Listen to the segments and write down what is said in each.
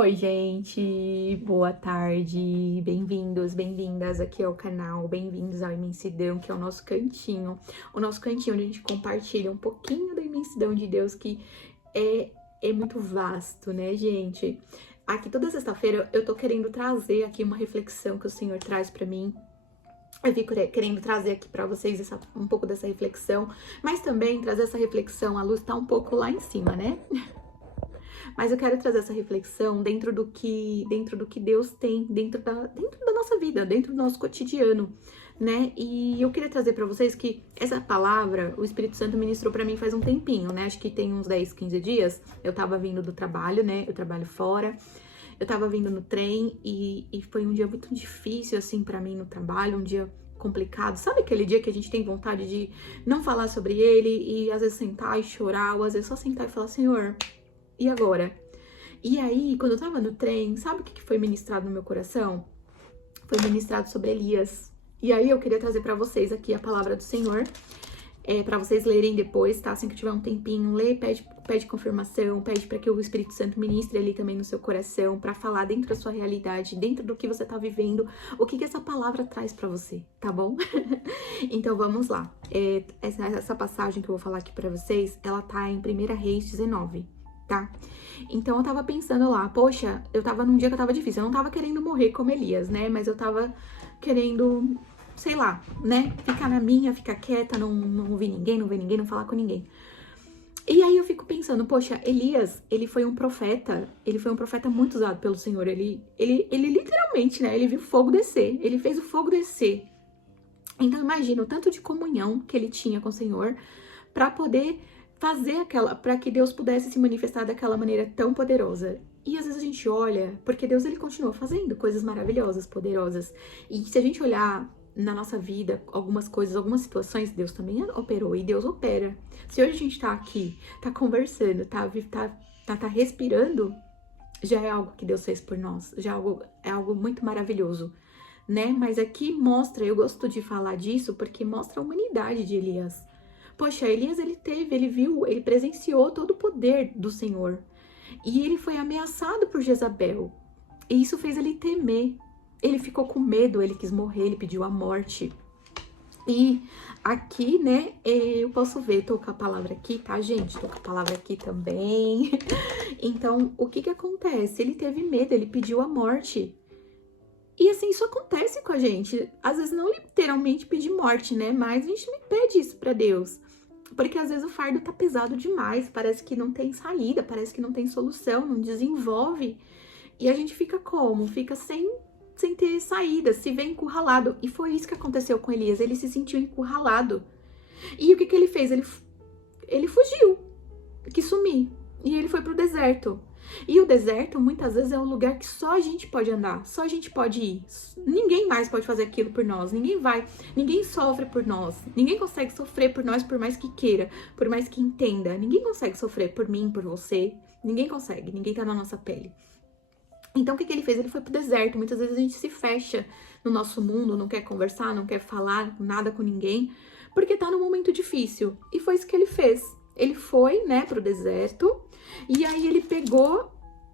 Oi, gente, boa tarde, bem-vindos, bem-vindas aqui ao canal, bem-vindos ao Imensidão, que é o nosso cantinho onde a gente compartilha um pouquinho da imensidão de Deus, que é muito vasto, né, gente? Aqui toda sexta-feira eu tô querendo trazer aqui uma reflexão que o Senhor traz pra mim. Eu fico querendo trazer aqui pra vocês um pouco dessa reflexão, mas também trazer essa reflexão, a luz tá um pouco lá em cima, né? Mas eu quero trazer essa reflexão dentro do que Deus tem dentro da nossa vida, dentro do nosso cotidiano, né? E eu queria trazer para vocês que essa palavra, o Espírito Santo ministrou para mim faz um tempinho, né? Acho que tem uns 10, 15 dias. Eu tava vindo do trabalho, né? Eu trabalho fora. Eu tava vindo no trem e foi um dia muito difícil, assim, para mim no trabalho, um dia complicado. Sabe aquele dia que a gente tem vontade de não falar sobre ele e às vezes sentar e chorar, ou às vezes só sentar e falar, Senhor, e agora? E aí, quando eu tava no trem, sabe o que foi ministrado no meu coração? Foi ministrado sobre Elias. E aí eu queria trazer pra vocês aqui a palavra do Senhor, pra vocês lerem depois, tá? Assim que tiver um tempinho, lê, pede confirmação, pede pra que o Espírito Santo ministre ali também no seu coração, pra falar dentro da sua realidade, dentro do que você tá vivendo, o que essa palavra traz pra você, tá bom? Então vamos lá. Essa passagem que eu vou falar aqui pra vocês, ela tá em 1 Reis 19. Tá? Então eu tava pensando lá, poxa, eu tava num dia que eu tava difícil, eu não tava querendo morrer como Elias, né? Mas eu tava querendo, sei lá, né? Ficar na minha, ficar quieta, não ouvir ninguém, não ver ninguém, não falar com ninguém. E aí eu fico pensando, poxa, Elias, ele foi um profeta muito usado pelo Senhor, ele literalmente, né? Ele viu fogo descer, ele fez o fogo descer. Então imagina o tanto de comunhão que ele tinha com o Senhor pra poder fazer para que Deus pudesse se manifestar daquela maneira tão poderosa. E às vezes a gente olha, porque Deus ele continua fazendo coisas maravilhosas, poderosas. E se a gente olhar na nossa vida algumas coisas, algumas situações, Deus também operou e Deus opera. Se hoje a gente tá aqui, tá conversando, tá respirando, já é algo que Deus fez por nós, já é algo muito maravilhoso, né? Mas aqui mostra, eu gosto de falar disso porque mostra a humanidade de Elias. Poxa, Elias ele viu, ele presenciou todo o poder do Senhor. E ele foi ameaçado por Jezabel. E isso fez ele temer. Ele ficou com medo, ele quis morrer, ele pediu a morte. E aqui, né, eu posso ver, tô com a palavra aqui, tá, gente? Tô com a palavra aqui também. Então, o que acontece? Ele teve medo, ele pediu a morte. E assim, isso acontece com a gente. Às vezes não literalmente pedir morte, né? Mas a gente não pede isso pra Deus. Porque às vezes o fardo tá pesado demais, parece que não tem saída, parece que não tem solução, não desenvolve. E a gente fica como? Fica sem ter saída, se vê encurralado. E foi isso que aconteceu com Elias, ele se sentiu encurralado. E o que ele fez? Ele fugiu, quis sumir. E ele foi pro deserto. E o deserto, muitas vezes, é um lugar que só a gente pode andar, só a gente pode ir. Ninguém mais pode fazer aquilo por nós, ninguém sofre por nós, ninguém consegue sofrer por nós por mais que queira, por mais que entenda. Ninguém consegue sofrer por mim, por você, ninguém consegue, ninguém tá na nossa pele. Então, o que ele fez? Ele foi pro deserto. Muitas vezes a gente se fecha no nosso mundo, não quer conversar, não quer falar nada com ninguém, porque tá num momento difícil. E foi isso que ele fez. Ele foi, né, pro deserto, e aí ele pegou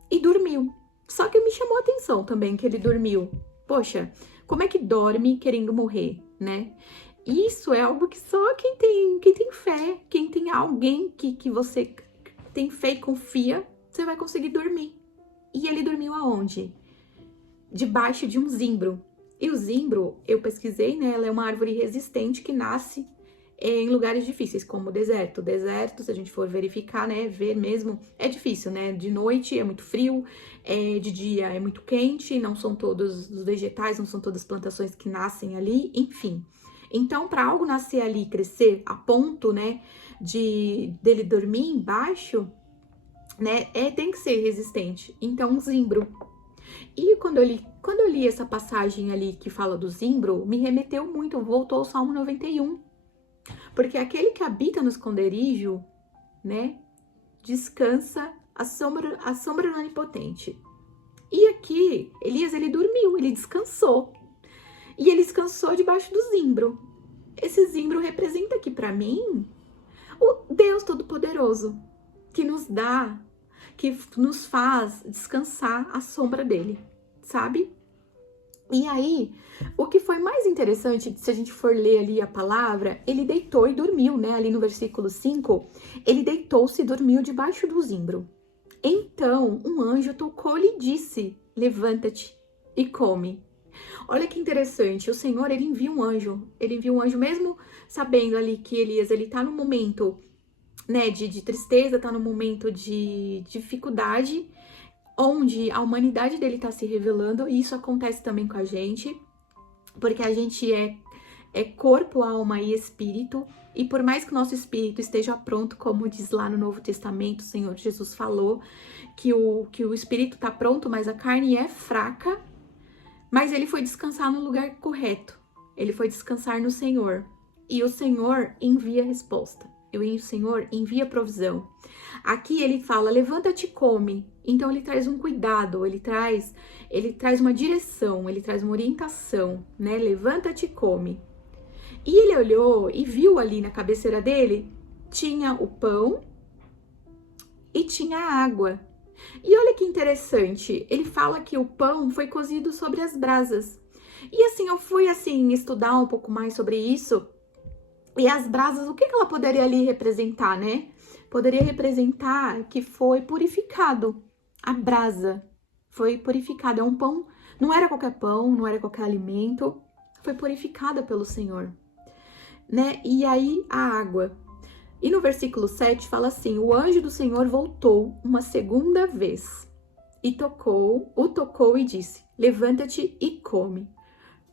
e dormiu. Só que me chamou a atenção também que ele dormiu. Poxa, como é que dorme querendo morrer, né? Isso é algo que só quem tem fé, quem tem alguém que você tem fé e confia, você vai conseguir dormir. E ele dormiu aonde? Debaixo de um zimbro. E o zimbro, eu pesquisei, né? Ela é uma árvore resistente que nasce em lugares difíceis, como o deserto. O deserto, se a gente for verificar, né, ver mesmo, é difícil, né? De noite é muito frio, de dia é muito quente, não são todos os vegetais, não são todas as plantações que nascem ali, enfim. Então, para algo nascer ali e crescer a ponto, né, dele dormir embaixo, né, tem que ser resistente. Então, um zimbro. E quando eu li essa passagem ali que fala do zimbro, me remeteu muito, voltou ao Salmo 91. Porque aquele que habita no esconderijo, né, descansa à sombra do Onipotente. E aqui, Elias, ele dormiu, ele descansou. E ele descansou debaixo do zimbro. Esse zimbro representa aqui para mim o Deus Todo-Poderoso, que nos dá, que nos faz descansar à sombra dele, sabe? E aí, o que foi mais interessante, se a gente for ler ali a palavra, ele deitou e dormiu, né? Ali no versículo 5, ele deitou-se e dormiu debaixo do zimbro. Então, um anjo tocou-lhe e disse, levanta-te e come. Olha que interessante, o Senhor, ele envia um anjo mesmo sabendo ali que Elias, ele tá no momento, né, de tristeza, tá no momento de dificuldade, onde a humanidade dele tá se revelando, e isso acontece também com a gente, porque a gente é corpo, alma e espírito, e por mais que o nosso espírito esteja pronto, como diz lá no Novo Testamento, o Senhor Jesus falou que o espírito tá pronto, mas a carne é fraca, mas ele foi descansar no lugar correto, ele foi descansar no Senhor, e o Senhor envia a resposta, o Senhor envia a provisão. Aqui ele fala, levanta-te e come. Então ele traz um cuidado, ele traz uma direção, ele traz uma orientação, né? Levanta-te e come. E ele olhou e viu ali na cabeceira dele, tinha o pão e tinha a água. E olha que interessante, ele fala que o pão foi cozido sobre as brasas. E assim, eu fui estudar um pouco mais sobre isso. E as brasas, o que ela poderia ali representar, né? Poderia representar que foi purificado. A brasa foi purificada. É um pão, não era qualquer pão, não era qualquer alimento. Foi purificada pelo Senhor, né? E aí a água. E no versículo 7 fala assim, o anjo do Senhor voltou uma segunda vez e o tocou e disse, levanta-te e come,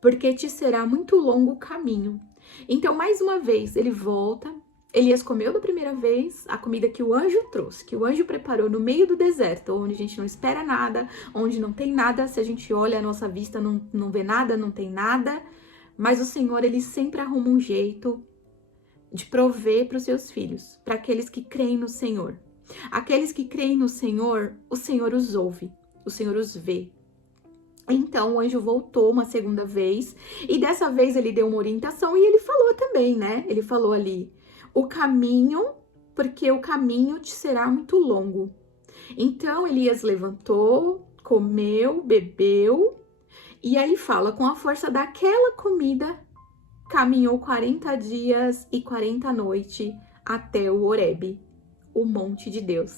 porque te será muito longo o caminho. Então, mais uma vez, ele volta. Elias comeu da primeira vez a comida que o anjo trouxe, que o anjo preparou no meio do deserto, onde a gente não espera nada, onde não tem nada. Se a gente olha a nossa vista, não vê nada, não tem nada. Mas o Senhor, ele sempre arruma um jeito de prover para os seus filhos, para aqueles que creem no Senhor. Aqueles que creem no Senhor, o Senhor os ouve, o Senhor os vê. Então o anjo voltou uma segunda vez e dessa vez ele deu uma orientação e ele falou também, né? Ele falou ali, o caminho, porque o caminho te será muito longo. Então Elias levantou, comeu, bebeu e aí fala, com a força daquela comida, caminhou 40 dias e 40 noites até o Horebe, o monte de Deus.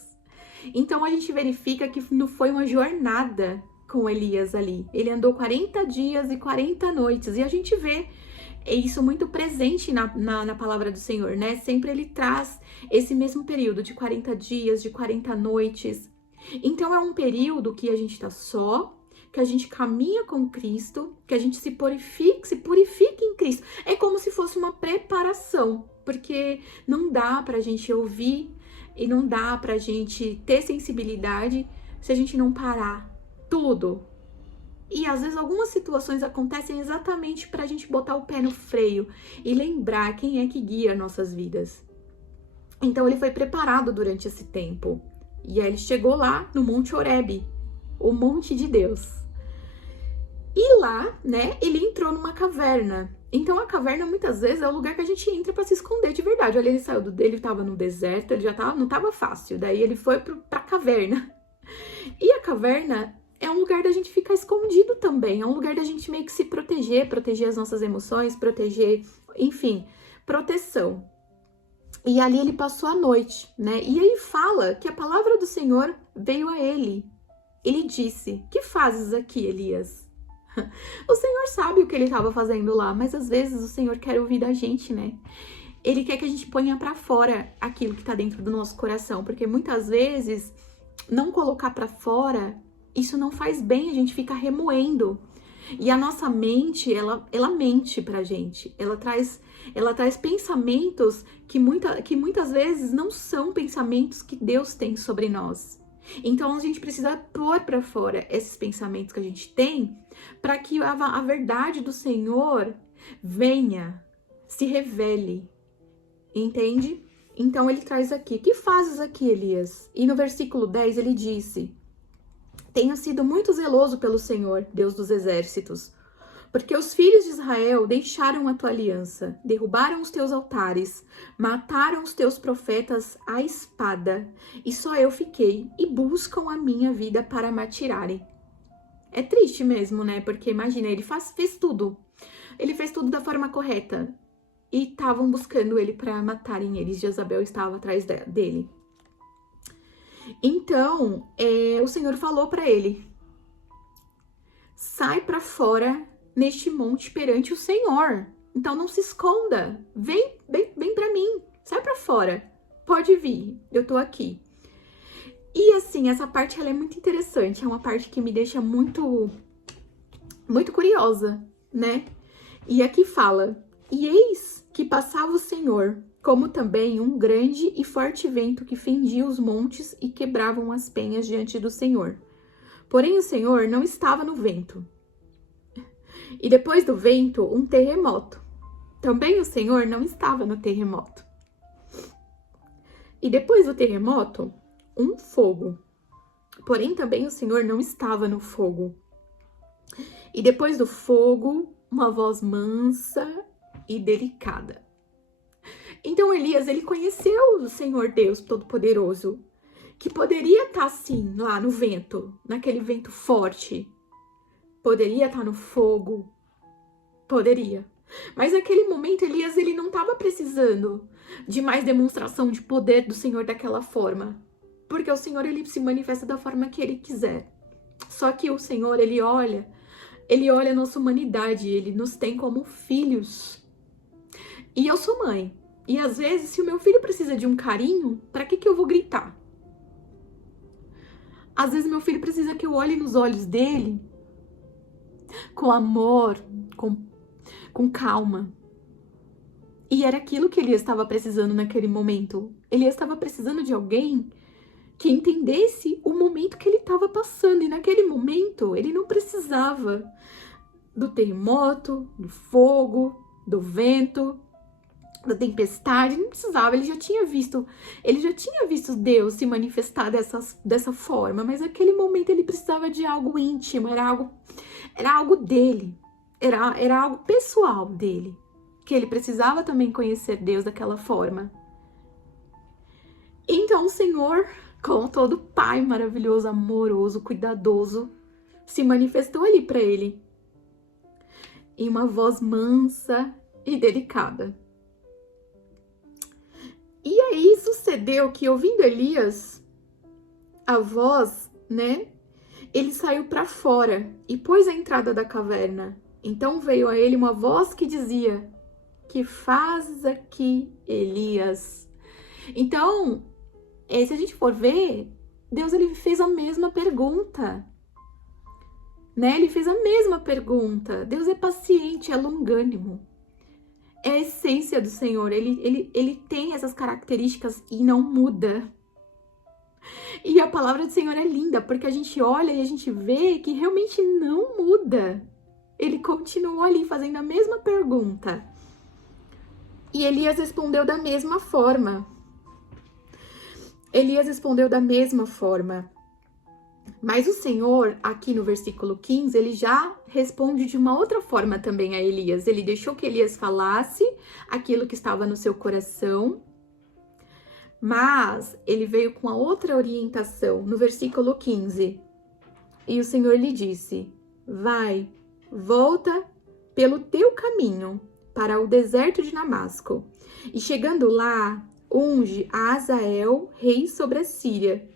Então a gente verifica que não foi uma jornada com Elias ali. Ele andou 40 dias e 40 noites. E a gente vê isso muito presente na palavra do Senhor, né? Sempre ele traz esse mesmo período de 40 dias, de 40 noites. Então é um período que a gente tá só, que a gente caminha com Cristo, que a gente se purifica em Cristo. É como se fosse uma preparação, porque não dá pra gente ouvir e não dá pra gente ter sensibilidade se a gente não parar tudo. E às vezes algumas situações acontecem exatamente pra gente botar o pé no freio e lembrar quem é que guia nossas vidas. Então ele foi preparado durante esse tempo. E aí ele chegou lá no Monte Horebe, o monte de Deus. E lá, né, ele entrou numa caverna. Então a caverna muitas vezes é o lugar que a gente entra pra se esconder de verdade. Olha, ele saiu dele, tava no deserto, ele já não tava fácil. Daí ele foi pra caverna. E a caverna é um lugar da gente ficar escondido também. É um lugar da gente meio que se proteger as nossas emoções, enfim, proteção. E ali ele passou a noite, né? E aí fala que a palavra do Senhor veio a ele. Ele disse, que fazes aqui, Elias? O Senhor sabe o que ele estava fazendo lá, mas às vezes o Senhor quer ouvir da gente, né? Ele quer que a gente ponha pra fora aquilo que tá dentro do nosso coração, porque muitas vezes não colocar pra fora, isso não faz bem, a gente fica remoendo. E a nossa mente, ela mente pra gente. Ela traz pensamentos que muitas vezes não são pensamentos que Deus tem sobre nós. Então a gente precisa pôr pra fora esses pensamentos que a gente tem para que a verdade do Senhor venha, se revele. Entende? Então ele traz aqui, que fazes aqui, Elias? E no versículo 10 ele disse, tenho sido muito zeloso pelo Senhor, Deus dos exércitos, Porque os filhos de Israel deixaram a tua aliança, derrubaram os teus altares, mataram os teus profetas à espada, e só eu fiquei, e buscam a minha vida para me atirarem. É triste mesmo, né? Porque imagina, ele fez tudo. Ele fez tudo da forma correta. E estavam buscando ele para matarem eles. Jezabel estava atrás dele. Então, o Senhor falou para ele: sai para fora neste monte perante o Senhor. Então não se esconda. Vem para mim. Sai para fora. Pode vir. Eu tô aqui. E assim, essa parte ela é muito interessante. É uma parte que me deixa muito curiosa, né? E aqui fala: e eis que passava o Senhor, como também um grande e forte vento que fendia os montes e quebravam as penhas diante do Senhor. Porém o Senhor não estava no vento. E depois do vento, um terremoto. Também o Senhor não estava no terremoto. E depois do terremoto, um fogo. Porém também o Senhor não estava no fogo. E depois do fogo, uma voz mansa e delicada. Então Elias, ele conheceu o Senhor Deus Todo-Poderoso, que poderia estar assim, lá no vento, naquele vento forte. Poderia estar no fogo. Poderia. Mas naquele momento, Elias, ele não estava precisando de mais demonstração de poder do Senhor daquela forma. Porque o Senhor, ele se manifesta da forma que ele quiser. Só que o Senhor, ele olha a nossa humanidade, ele nos tem como filhos. E eu sou mãe. E às vezes, se o meu filho precisa de um carinho, para que eu vou gritar? Às vezes, meu filho precisa que eu olhe nos olhos dele com amor, com calma. E era aquilo que Elias estava precisando naquele momento. Elias estava precisando de alguém que entendesse o momento que ele estava passando. E naquele momento, ele não precisava do terremoto, do fogo, do vento, da tempestade. Não precisava, ele já tinha visto Deus se manifestar dessa forma. Mas naquele momento ele precisava de algo íntimo, era algo dele, era algo pessoal dele, que ele precisava também conhecer Deus daquela forma. Então o Senhor, como todo pai maravilhoso, amoroso, cuidadoso, se manifestou ali para ele, em uma voz mansa e delicada. E aí sucedeu que, ouvindo Elias, a voz, né, ele saiu para fora e pôs a entrada da caverna. Então veio a ele uma voz que dizia: que fazes aqui, Elias? Então, se a gente for ver, Deus, ele fez a mesma pergunta, né? Ele fez a mesma pergunta. Deus é paciente, é longânimo. É a essência do Senhor. Ele tem essas características e não muda. E a palavra do Senhor é linda, porque a gente olha e a gente vê que realmente não muda. Ele continuou ali fazendo a mesma pergunta. E Elias respondeu da mesma forma. Mas o Senhor, aqui no versículo 15, ele já responde de uma outra forma também a Elias. Ele deixou que Elias falasse aquilo que estava no seu coração, mas ele veio com a outra orientação no versículo 15. E o Senhor lhe disse: vai, volta pelo teu caminho para o deserto de Damasco, e chegando lá, unge a Azael, rei sobre a Síria.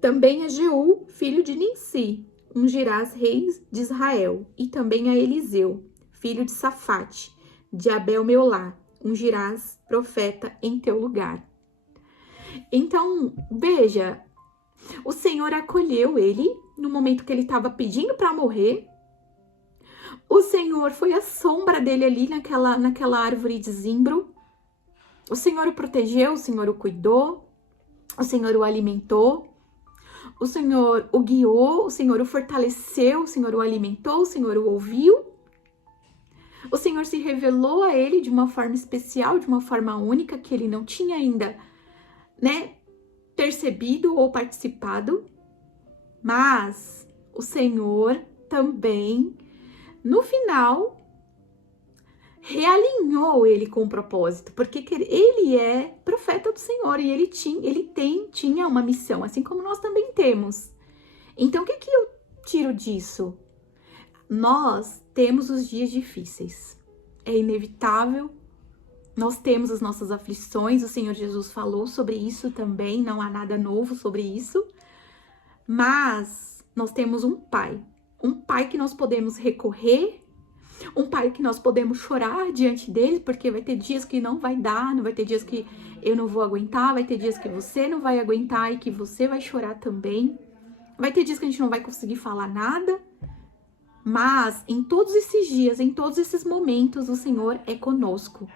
Também a Jeú, filho de Nimsi, ungirás reis de Israel, e também a Eliseu, filho de Safate, de Abel-Meolá, ungirás profeta em teu lugar. Então, veja, o Senhor acolheu ele no momento que ele estava pedindo para morrer. O Senhor foi a sombra dele ali naquela árvore de zimbro. O Senhor o protegeu, o Senhor o cuidou, o Senhor o alimentou, o Senhor o guiou, o Senhor o fortaleceu, o Senhor o alimentou, o Senhor o ouviu. O Senhor se revelou a ele de uma forma especial, de uma forma única, que ele não tinha ainda, né, percebido ou participado. Mas o Senhor também no final, realinhou ele com o propósito, porque ele é profeta do Senhor e ele tinha uma missão, assim como nós também temos. Então, o que eu tiro disso? Nós temos os dias difíceis, é inevitável, nós temos as nossas aflições, o Senhor Jesus falou sobre isso também, não há nada novo sobre isso, mas nós temos um pai que nós podemos recorrer, um pai que nós podemos chorar diante dele, porque vai ter dias que não vai dar, não vai ter dias que eu não vou aguentar, vai ter dias que você não vai aguentar e que você vai chorar também. Vai ter dias que a gente não vai conseguir falar nada, mas em todos esses dias, em todos esses momentos, o Senhor é conosco.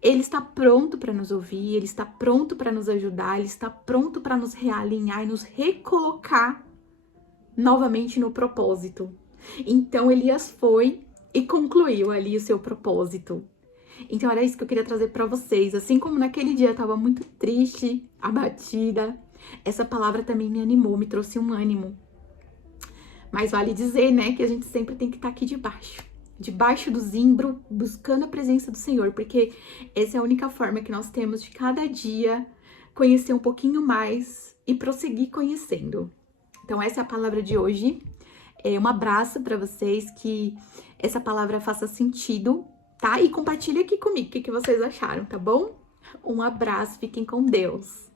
Ele está pronto para nos ouvir, ele está pronto para nos ajudar, ele está pronto para nos realinhar e nos recolocar novamente no propósito. Então, Elias foi e concluiu ali o seu propósito. Então, era isso que eu queria trazer para vocês. Assim como naquele dia eu estava muito triste, abatida, essa palavra também me animou, me trouxe um ânimo. Mas vale dizer, né, que a gente sempre tem que estar aqui debaixo do zimbro, buscando a presença do Senhor, porque essa é a única forma que nós temos de cada dia conhecer um pouquinho mais e prosseguir conhecendo. Então, essa é a palavra de hoje. Um abraço para vocês, que essa palavra faça sentido, tá? E compartilhe aqui comigo o que vocês acharam, tá bom? Um abraço, fiquem com Deus.